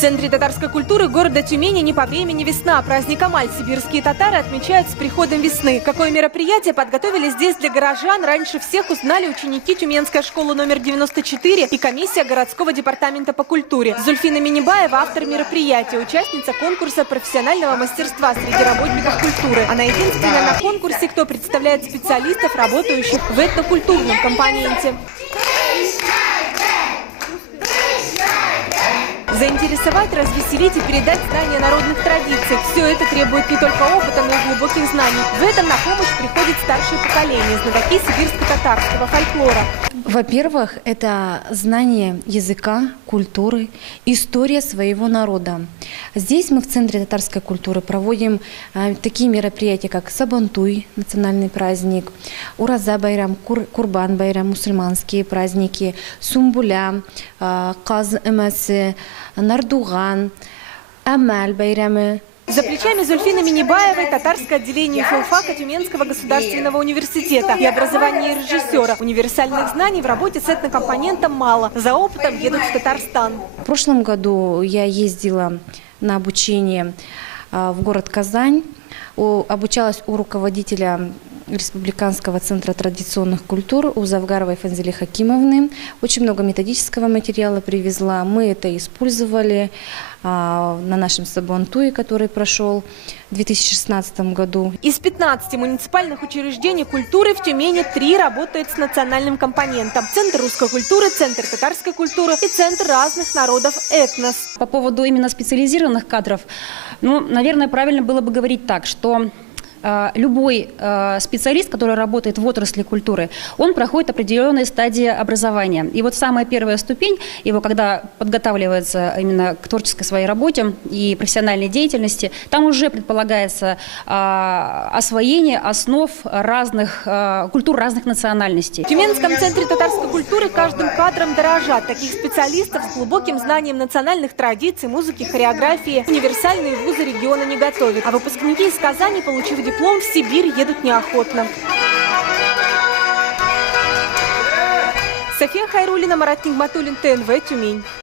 В Центре татарской культуры города Тюмени не по времени весна. Праздник Амаль сибирские татары отмечают с приходом весны. Какое мероприятие подготовили здесь для горожан, раньше всех узнали ученики Тюменской школы номер 94 и комиссия городского департамента по культуре. Зульфина Минибаева – автор мероприятия, участница конкурса профессионального мастерства среди работников культуры. Она единственная на конкурсе, кто представляет специалистов, работающих в этнокультурном компоненте. Заинтересовать, развеселить и передать знания народных традиций. Все это требует не только опыта, но и глубоких знаний. В этом на помощь приходит старшее поколение, знатоки сибирско-татарского фольклора. Во-первых, это знание языка, культуры, история своего народа. Здесь мы в Центре татарской культуры проводим такие мероприятия, как Сабантуй, национальный праздник, Ураза байрам, Курбан байрам, мусульманские праздники, Сумбуля, Каз эмасы, Нардуган, Амаль байрамы. За плечами Зульфины Минибаевой татарское отделение филфака Тюменского государственного университета и образование режиссера. Универсальных знаний в работе с этнокомпонентом мало. За опытом едут в Татарстан. В прошлом году я ездила на обучение в город Казань. Обучалась у руководителя Республиканского центра традиционных культур у Завгаровой Фанзели Хакимовны. Очень много методического материала привезла. Мы это использовали на нашем Сабантуе, который прошел в 2016 году. Из 15 муниципальных учреждений культуры в Тюмени 3 работают с национальным компонентом. Центр русской культуры, Центр татарской культуры и Центр разных народов этнос. По поводу именно специализированных кадров, наверное, правильно было бы говорить так, что любой специалист, который работает в отрасли культуры, он проходит определенные стадии образования. И вот самая первая ступень его, когда подготавливается именно к творческой своей работе и профессиональной деятельности, там уже предполагается освоение основ разных культур, разных национальностей. В Тюменском центре татарской культуры каждым кадром дорожат. Таких специалистов с глубоким знанием национальных традиций, музыки, хореографии универсальные вузы региона не готовят. А выпускники из Казани, получив диплом, в Сибирь едут неохотно. София Хайруллина, Марат Нигматуллин, ТНВ, Тюмень.